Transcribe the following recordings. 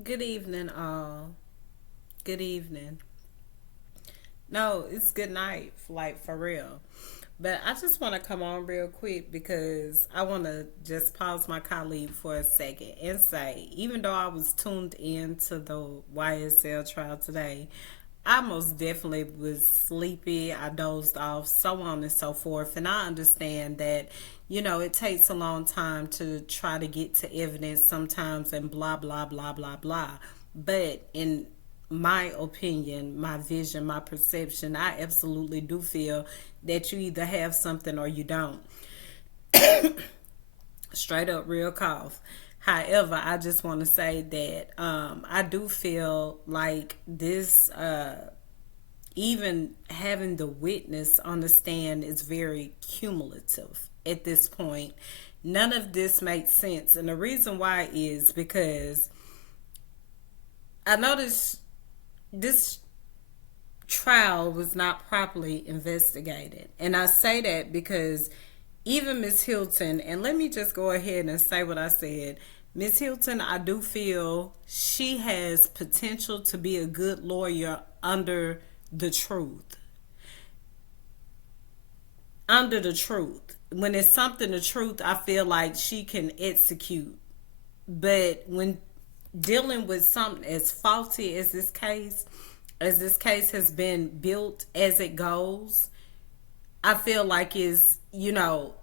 Good evening, all. Good evening. No, it's good night, like for real. But I just want to come on real quick because I want to just pause my colleague for a second and say, even though I was tuned in to the YSL trial today, I most definitely was sleepy. I dozed off, so on and so forth. And I understand that, it takes a long time to try to get to evidence sometimes and blah, blah, blah, blah, blah. But in my opinion, my vision, my perception, I absolutely do feel that you either have something or you don't. Straight up, real cough. However, I just want to say that I do feel like this, even having the witness on the stand, is very cumulative at this point. None of this makes sense. And the reason why is because I noticed this trial was not properly investigated. And I say that because even Miss Hilton, and let me just go ahead and say what I said. Miss Hilton, I do feel she has potential to be a good lawyer under the truth. Under the truth. When it's something the truth, I feel like she can execute. But when dealing with something as faulty as this case has been built as it goes, I feel like is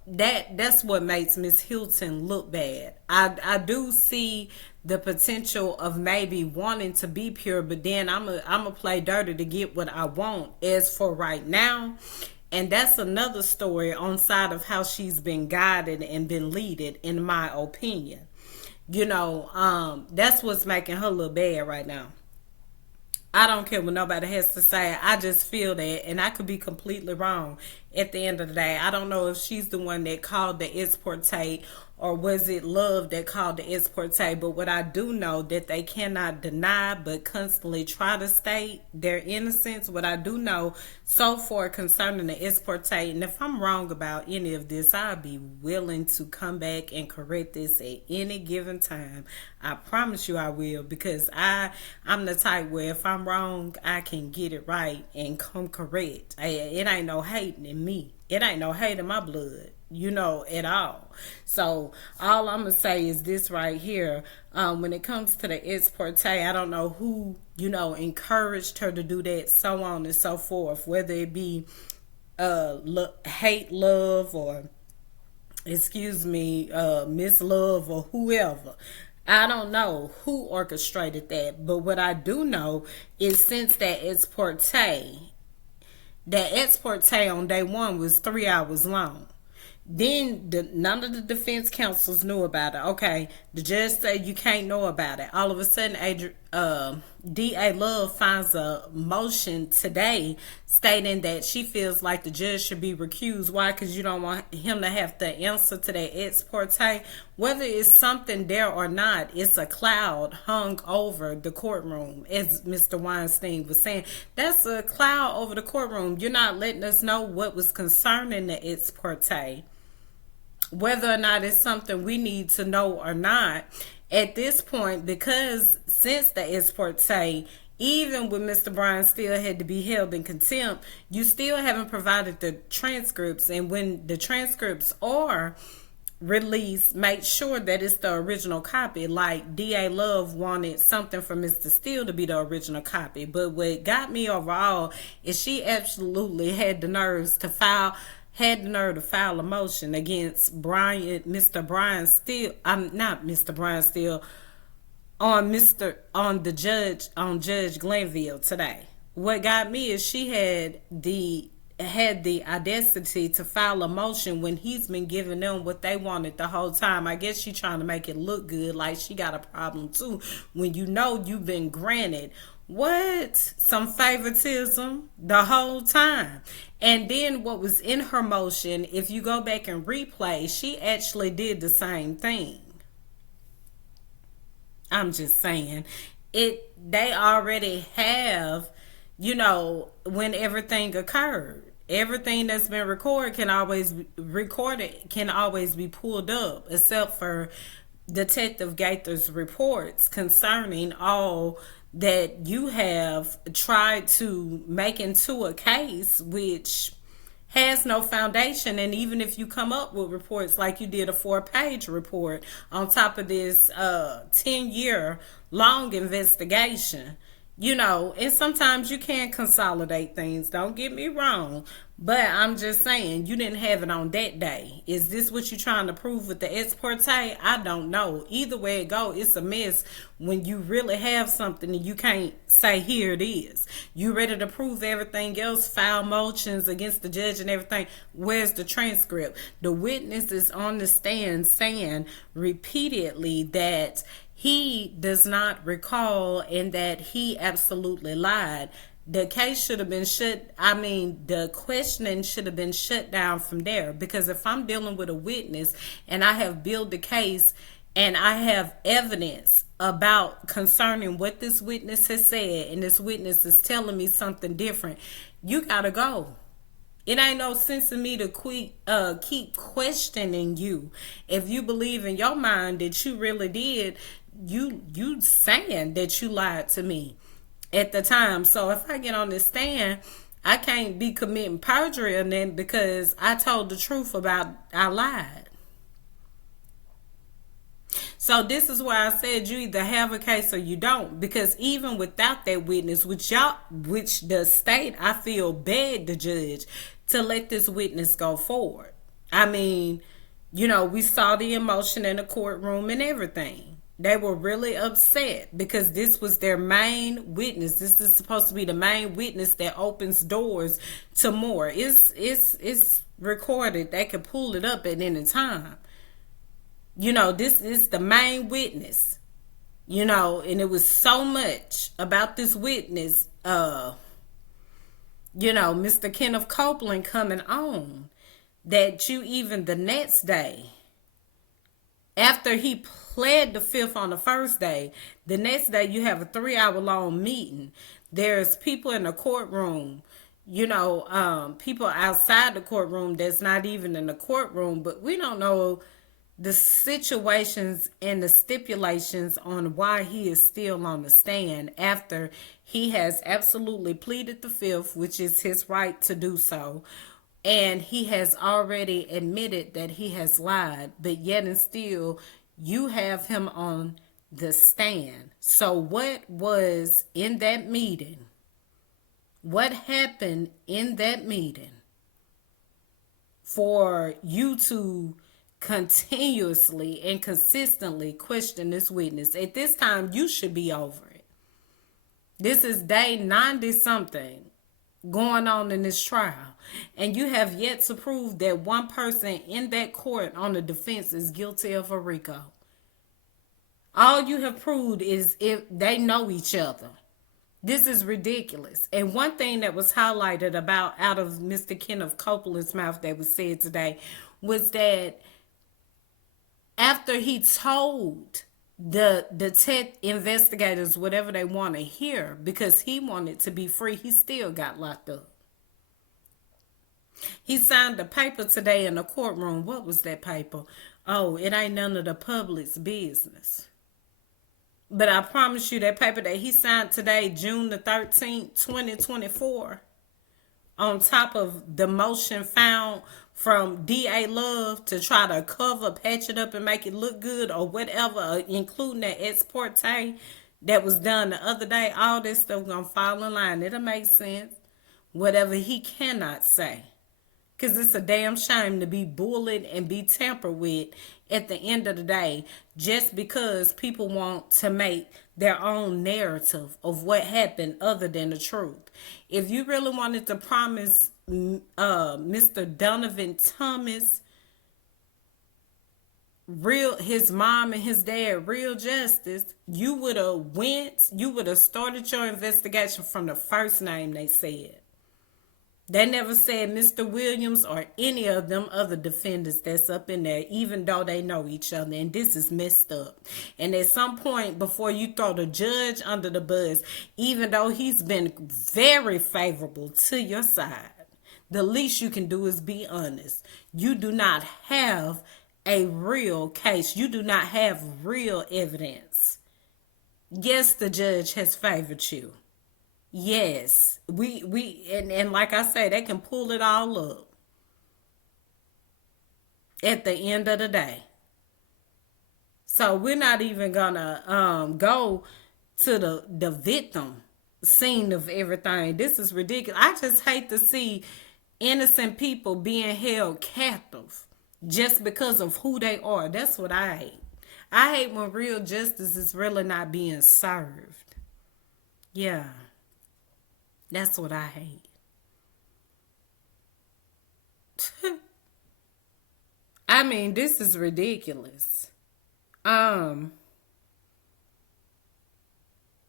that's what makes Miss Hilton look bad. I do see the potential of maybe wanting to be pure, but then I'm a play dirty to get what I want. As for right now, and that's another story on side of how she's been guided and been leaded, in my opinion. That's what's making her look bad right now. I don't care what nobody has to say. I just feel that, and I could be completely wrong at the end of the day. I don't know if she's the one that called the esportate or was it Love that called the esportate. But what I do know that they cannot deny but constantly try to state their innocence. What I do know so far concerning the esportate, and if I'm wrong about any of this, I'll be willing to come back and correct this at any given time. I promise you I will, because I'm the type where if I'm wrong, I can get it right and come correct. It ain't no hating in me. It ain't no hate in my blood, at all. So all I'm gonna say is this right here. When it comes to the esporte, I don't know who encouraged her to do that, so on and so forth. Whether it be hate love, or excuse me, Miss Love, or whoever. I don't know who orchestrated that, but what I do know is since that esporte on day one was 3 hours long. Then none of the defense counsels knew about it. Okay, the judge said you can't know about it. All of a sudden, D.A. Love finds a motion today stating that she feels like the judge should be recused. Why? Because you don't want him to have to answer to that ex parte. Whether it's something there or not, it's a cloud hung over the courtroom, as Mr. Weinstein was saying. That's a cloud over the courtroom. You're not letting us know what was concerning the ex parte, whether or not it's something we need to know or not at this point, because since the export say, even when Mr. Bryan still had to be held in contempt, you still haven't provided the transcripts. And when the transcripts are released, make sure that it's the original copy. Like D.A. Love wanted something for Mr. Steele to be the original copy. But what got me overall is she absolutely had the nerve to file a motion against Mr. Bryan Steele. I'm not Mr. Bryan Steele, on Judge Glenville today. What got me is she had the audacity to file a motion when he's been giving them what they wanted the whole time. I guess she trying to make it look good, like she got a problem too, when you've been granted what, some favoritism the whole time. And then what was in her motion, if you go back and replay, she actually did the same thing. I'm just saying, they already have, when everything occurred. Everything that's been recorded can always be pulled up, except for Detective Gaither's reports concerning all that you have tried to make into a case, which has no foundation. And even if you come up with reports like you did a 4-page report on top of this 10-year long investigation, and sometimes you can consolidate things, don't get me wrong, but I'm just saying you didn't have it on that day. Is this what you're trying to prove with the ex parte? I don't know. Either way it go, it's a mess when you really have something and you can't say here it is. You ready to prove everything else, file motions against the judge and everything. Where's the transcript? The witness is on the stand saying repeatedly that he does not recall and that he absolutely lied. The case should have been the questioning should have been shut down from there. Because if I'm dealing with a witness and I have built the case and I have evidence about concerning what this witness has said and this witness is telling me something different, you gotta go. It ain't no sense in me to keep questioning you. If you believe in your mind that you really did, you saying that you lied to me at the time. So if I get on this stand, I can't be committing perjury on them because I told the truth about I lied. So this is why I said you either have a case or you don't. Because even without that witness, which the state, I feel, begged the judge to let this witness go forward. I mean, we saw the emotion in the courtroom and everything. They were really upset because this was their main witness. This is supposed to be the main witness that opens doors to more. It's recorded. They can pull it up at any time. This is the main witness. And it was so much about this witness, Mr. Kenneth Copeland coming on, that you even the next day, after he pled the fifth on the first day, the next day you have a 3-hour long meeting. There's people in the courtroom, people outside the courtroom that's not even in the courtroom, but we don't know the situations and the stipulations on why he is still on the stand after he has absolutely pleaded the fifth, which is his right to do so. And he has already admitted that he has lied, but yet and still you have him on the stand. So what was in that meeting? What happened in that meeting for you to continuously and consistently question this witness? At this time, you should be over it. This is day 90 something going on in this trial, and you have yet to prove that one person in that court on the defense is guilty of a RICO. All you have proved is if they know each other. This is ridiculous. And one thing that was highlighted out of Mr. Kenneth Copeland's mouth that was said today was that after he told the tech investigators whatever they want to hear because he wanted to be free, he still got locked up. He signed a paper today in the courtroom. What was that paper? Oh, it ain't none of the public's business. But I promise you that paper that he signed today, June the 13th, 2024, on top of the motion found from D.A. Love to try to cover, patch it up, and make it look good or whatever, including that ex parte that was done the other day, all this stuff gonna fall in line. It'll make sense. Whatever he cannot say. Because it's a damn shame to be bullied and be tampered with at the end of the day just because people want to make their own narrative of what happened other than the truth. If you really wanted to promise Mr. Donovan Thomas his mom and his dad real justice, you would have started your investigation from the first name they said. They never said Mr. Williams or any of them other defendants that's up in there, even though they know each other. And this is messed up. And at some point, before you throw the judge under the bus, even though he's been very favorable to your side, the least you can do is be honest. You do not have a real case. You do not have real evidence. Yes, the judge has favored you. Yes. And like I say, they can pull it all up at the end of the day. So we're not even gonna go to the victim scene of everything. This is ridiculous. I just hate to see innocent people being held captive just because of who they are. That's what I hate. I hate when real justice is really not being served. Yeah, that's what I hate. I mean, this is ridiculous. Um,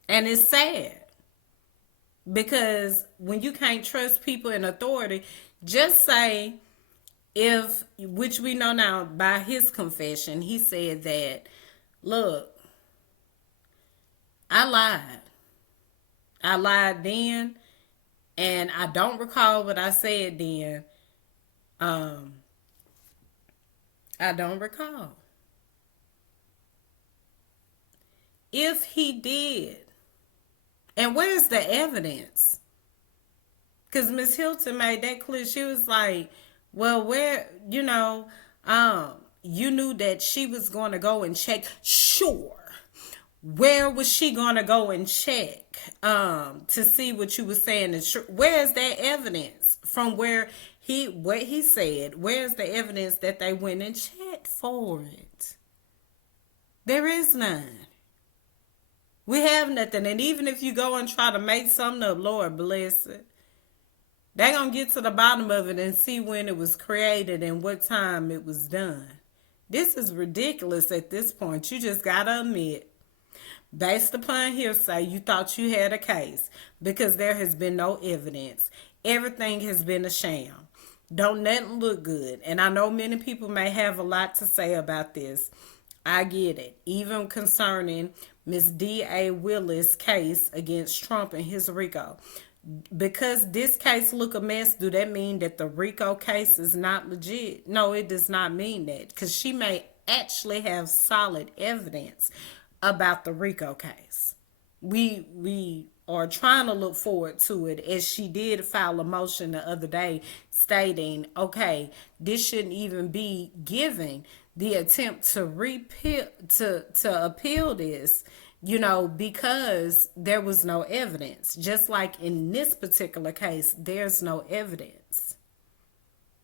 and it's sad because when you can't trust people in authority, just say, if, which we know now by his confession, he said that, look, I lied. I lied then, and I don't recall what I said then. Um, I don't recall. If he did, and where's the evidence? Because Miss Hilton made that clear. She was like, well, where, you knew that she was going to go and check. Sure. Where was she going to go and check to see what you were saying? Where's that evidence from what he said? Where's the evidence that they went and checked for it? There is none. We have nothing. And even if you go and try to make something up, Lord bless it, they're going to get to the bottom of it and see when it was created and what time it was done. This is ridiculous at this point. You just got to admit, based upon hearsay, you thought you had a case because there has been no evidence. Everything has been a sham. Don't nothing look good. And I know many people may have a lot to say about this. I get it. Even concerning Miss D.A. Willis' case against Trump and his RICO. Because this case look a mess, do that mean that the RICO case is not legit? No, it does not mean that. Because she may actually have solid evidence about the RICO case. We are trying to look forward to it, as she did file a motion the other day stating, okay, this shouldn't even be given the attempt to appeal this, because there was no evidence. Just like in this particular case, there's no evidence.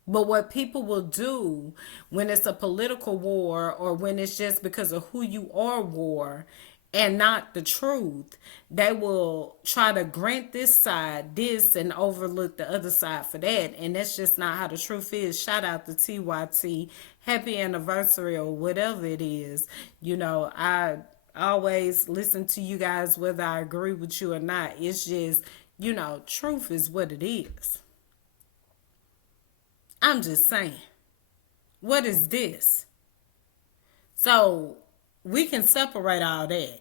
But what people will do when it's a political war, or when it's just because of who you are war and not the truth, they will try to grant this side this and overlook the other side for that. And that's just not how the truth is. Shout out to TYT. Happy anniversary, or whatever it is. I always listen to you guys whether I agree with you or not. It's just, truth is what it is. I'm just saying. What is this? So we can separate all that.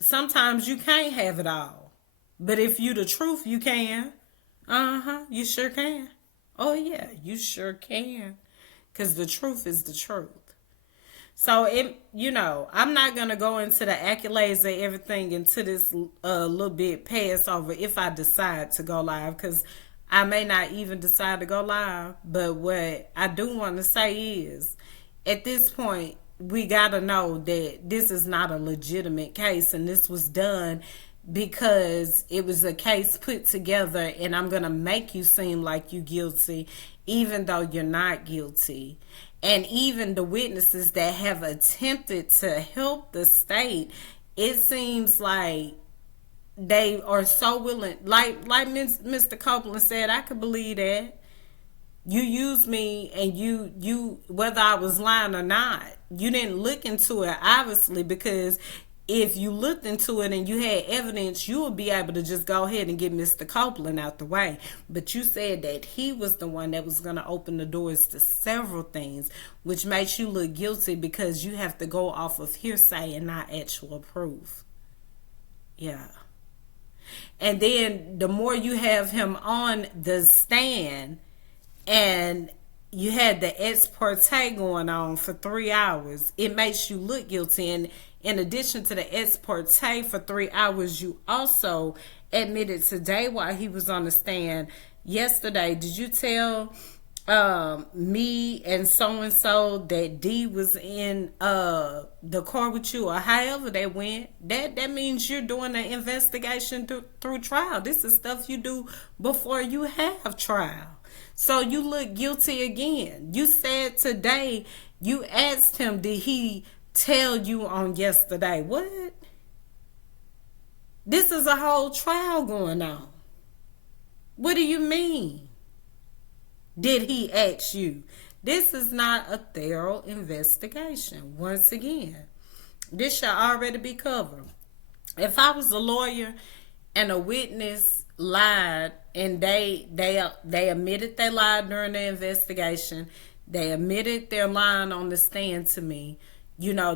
Sometimes you can't have it all. But if you the truth, you can. You sure can. Oh yeah, you sure can. Because the truth is the truth. So, I'm not going to go into the accolades of everything into this little bit pass over if I decide to go live, because I may not even decide to go live. But what I do want to say is, at this point, we got to know that this is not a legitimate case, and this was done because it was a case put together, and I'm going to make you seem like you guilty, even though you're not guilty. And even the witnesses that have attempted to help the state, it seems like they are so willing. Like Mr. Copeland said, I could believe that. You used me, and you whether I was lying or not, you didn't look into it, obviously, because if you looked into it and you had evidence, you would be able to just go ahead and get Mr. Copeland out the way. But you said that he was the one that was going to open the doors to several things, which makes you look guilty because you have to go off of hearsay and not actual proof. Yeah. And then the more you have him on the stand and you had the ex parte going on for 3 hours. It makes you look guilty. And in addition to the ex parte for 3 hours, you also admitted today while he was on the stand yesterday. Did you tell me and so that D was in the car with you, or however they went? That means you're doing an investigation through trial. This is stuff you do before you have trial. So you look guilty again. You said today, you asked him, did he tell you on yesterday? What? This is a whole trial going on. What do you mean? Did he ask you? This is not a thorough investigation. Once again, this should already be covered. If I was a lawyer and a witness lied, and they admitted they lied during the investigation, they admitted they're lying on the stand to me,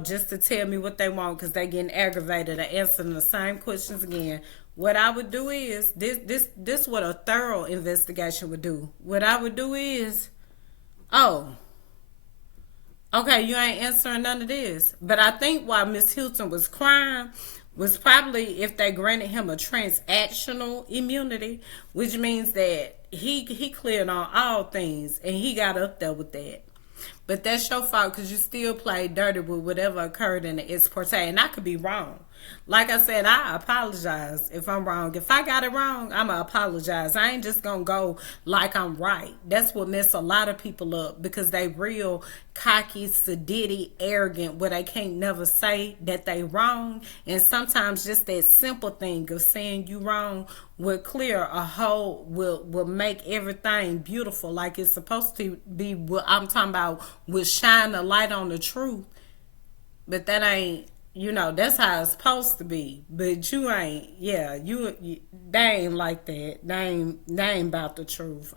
just to tell me what they want because they getting aggravated at answering the same questions again. What I would do is this what a thorough investigation would do. What I would do is, oh, okay, you ain't answering none of this. But I think why Miss Hilton was crying was probably if they granted him a transactional immunity, which means that he cleared on all things and he got up there with that. But that's your fault because you still played dirty with whatever occurred in the ex parte. And I could be wrong. Like I said, I apologize if I'm wrong. If I got it wrong, I'm going to apologize. I ain't just going to go like I'm right. That's what mess a lot of people up because they real cocky, sedity, arrogant, where they can't never say that they wrong. And sometimes just that simple thing of saying you wrong will clear a hole, will make everything beautiful like it's supposed to be. What I'm talking about will shine a light on the truth. But that ain't, that's how it's supposed to be. But you ain't, they ain't like that. They ain't about the truth.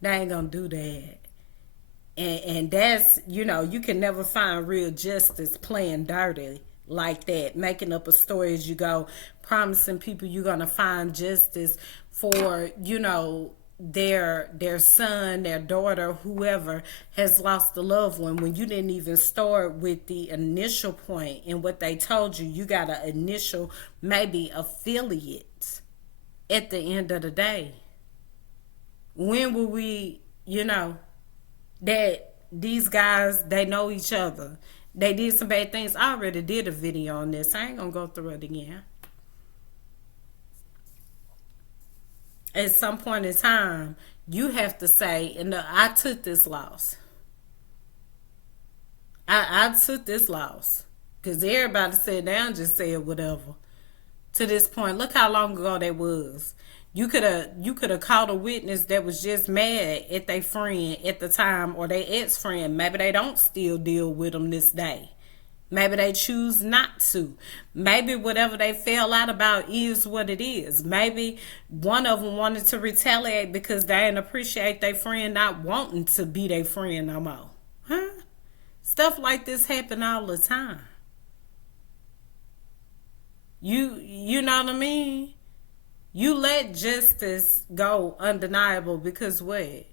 They ain't gonna do that. And that's, you can never find real justice playing dirty like that, making up a story as you go, promising people you're gonna find justice for, their son, their daughter, whoever has lost a loved one, when you didn't even start with the initial point and what they told you. You got an initial maybe affiliate at the end of the day. When will we, that these guys, they know each other. They did some bad things. I already did a video on this. I ain't gonna go through it again. At some point in time, you have to say, I took this loss. I took this loss. Because everybody sat down and just said whatever. To this point, look how long ago that was. You could have called a witness that was just mad at their friend at the time or their ex-friend. Maybe they don't still deal with them this day. Maybe they choose not to. Maybe whatever they fell out about is what it is. Maybe one of them wanted to retaliate because they didn't appreciate their friend not wanting to be their friend no more. Huh? Stuff like this happen all the time. You know what I mean? You let justice go undeniable because what?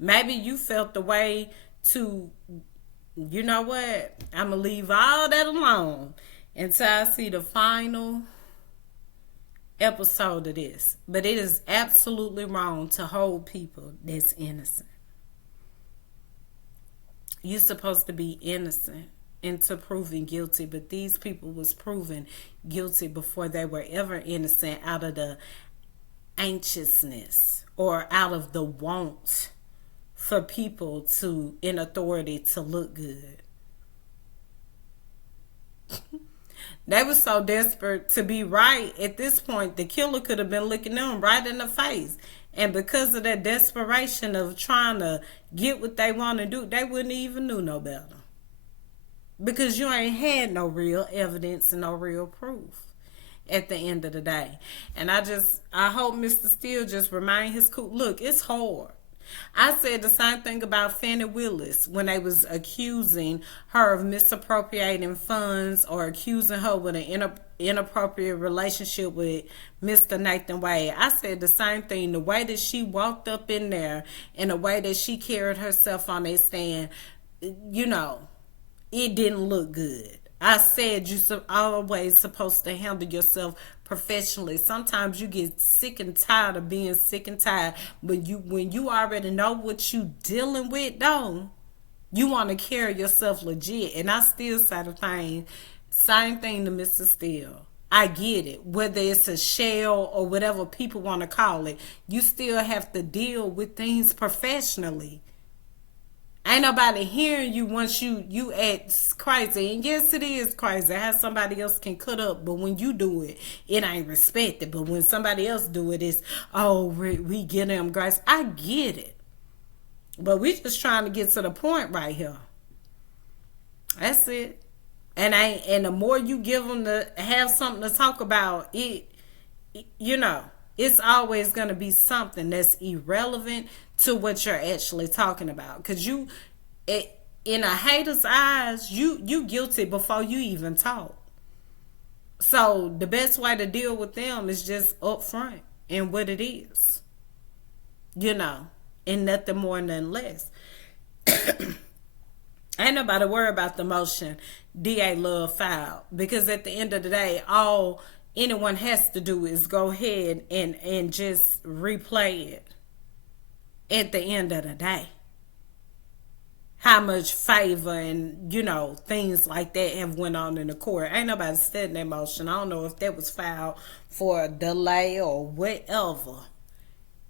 Maybe you felt the way to, you know what? I'm going to leave all that alone until I see the final episode of this. But it is absolutely wrong to hold people that's innocent. You're supposed to be innocent into proving guilty, but these people was proven guilty before they were ever innocent out of the anxiousness or out of the want for people to, in authority, to look good. They were so desperate to be right. At this point, the killer could have been looking them right in the face. And because of that desperation of trying to get what they want to do, they wouldn't even knew no better. Because you ain't had no real evidence and no real proof at the end of the day. And I hope Mr. Steele just remind his cool. Look, it's hard. I said the same thing about Fannie Willis when they was accusing her of misappropriating funds or accusing her with an inappropriate relationship with Mr. Nathan Wade. I said the same thing. The way that she walked up in there and the way that she carried herself on that stand, you know, it didn't look good. I said you always supposed to handle yourself professionally. Sometimes you get sick and tired of being sick and tired, but when you already know what you dealing with, though, you want to carry yourself legit. And I still say the thing, same thing to Mr. Steele. I get it. Whether it's a shell or whatever people want to call it, you still have to deal with things professionally. Ain't nobody hearing you once you act crazy. And yes, it is crazy how somebody else can cut up, but when you do it, it ain't respected. But when somebody else do it, it's, oh, we get them grace. I get it. But we just trying to get to the point right here. That's it. And the more you give them to have something to talk about, you know, it's always going to be something that's irrelevant to what you're actually talking about. Because in a hater's eyes, you guilty before you even talk. So the best way to deal with them is just upfront and what it is. You know, and nothing more, nothing less. Ain't nobody worry about the motion DA Love filed. Because at the end of the day, all anyone has to do is go ahead and just replay it at the end of the day. How much favor and, you know, things like that have went on in the court. Ain't nobody studying that motion. I don't know if that was filed for a delay or whatever.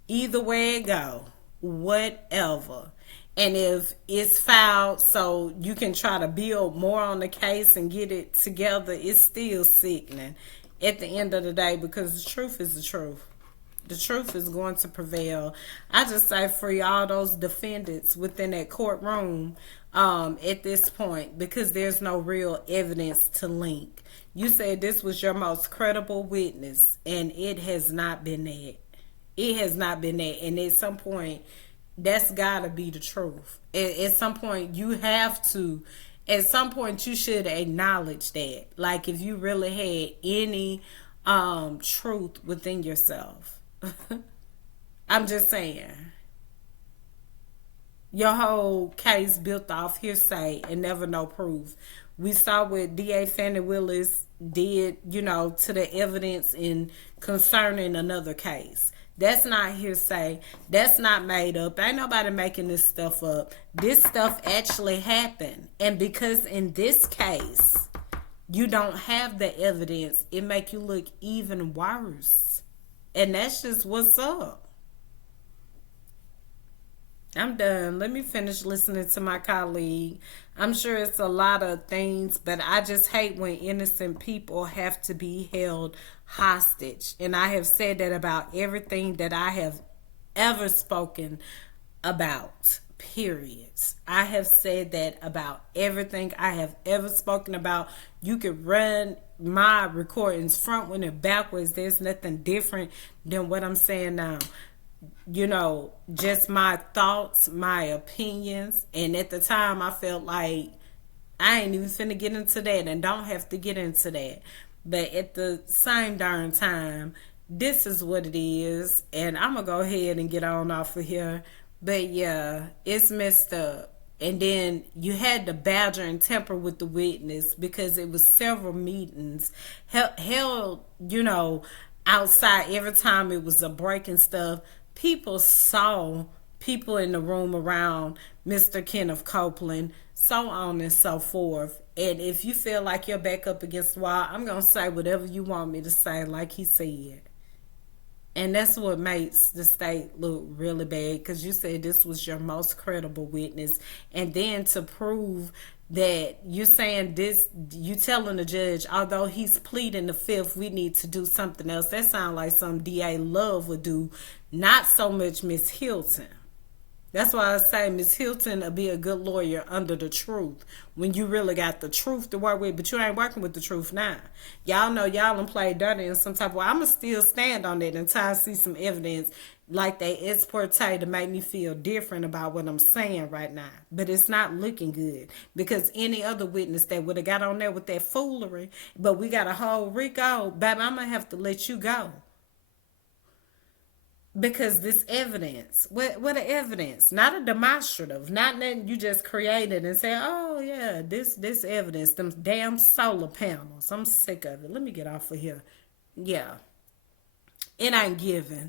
Either way it go, whatever. And if it's filed so you can try to build more on the case and get it together, it's still sickening at the end of the day, because the truth is the truth. The truth is going to prevail. I just say free all those defendants within that courtroom at this point, because there's no real evidence to link. You said this was your most credible witness, and it has not been that. It has not been that. And at some point, that's got to be the truth. At some point, you have to. At some point, you should acknowledge that. Like, if you really had any truth within yourself. I'm just saying. Your whole case built off hearsay and never no proof. We saw what D.A. Fannie Willis did, you know, to the evidence in concerning another case. That's not hearsay. That's not made up. Ain't nobody making this stuff up. This stuff actually happened. And because in this case, you don't have the evidence, it make you look even worse. And that's just what's up. I'm done. Let me finish listening to my colleague. I'm sure it's a lot of things, but I just hate when innocent people have to be held hostage. And I have said that about everything that I have ever spoken about, period. I have said that about everything I have ever spoken about. You could run my recordings frontwards and backwards. There's nothing different than what I'm saying now. You know, just my thoughts, my opinions. And at the time, I felt like I ain't even finna get into that and don't have to get into that. But at the same darn time, this is what it is. And I'm going to go ahead and get on off of here. But yeah, it's messed up. And then you had to badger and temper with the witness because it was several meetings held, you know, outside every time it was a break and stuff. People saw people in the room around Mr. Kenneth Copeland, so on and so forth. And if you feel like you're back up against the wall, I'm going to say whatever you want me to say, like he said. And that's what makes the state look really bad, because you said this was your most credible witness. And then to prove that you're saying this, you telling the judge, although he's pleading the fifth, we need to do something else. That sounds like some DA Love would do, not so much Miss Hilton. That's why I say Miss Hilton will be a good lawyer under the truth when you really got the truth to work with, but you ain't working with the truth now. Y'all know y'all done played dirty in some type of way. I'ma still stand on that until I see some evidence like they export to make me feel different about what I'm saying right now. But it's not looking good because any other witness that would have got on there with that foolery, but we got a whole Rico, baby, I'm gonna have to let you go. Because this evidence, what the evidence? Not a demonstrative, not nothing you just created and say, oh yeah, this evidence, them damn solar panels. I'm sick of it. Let me get off of here. Yeah, it ain't given.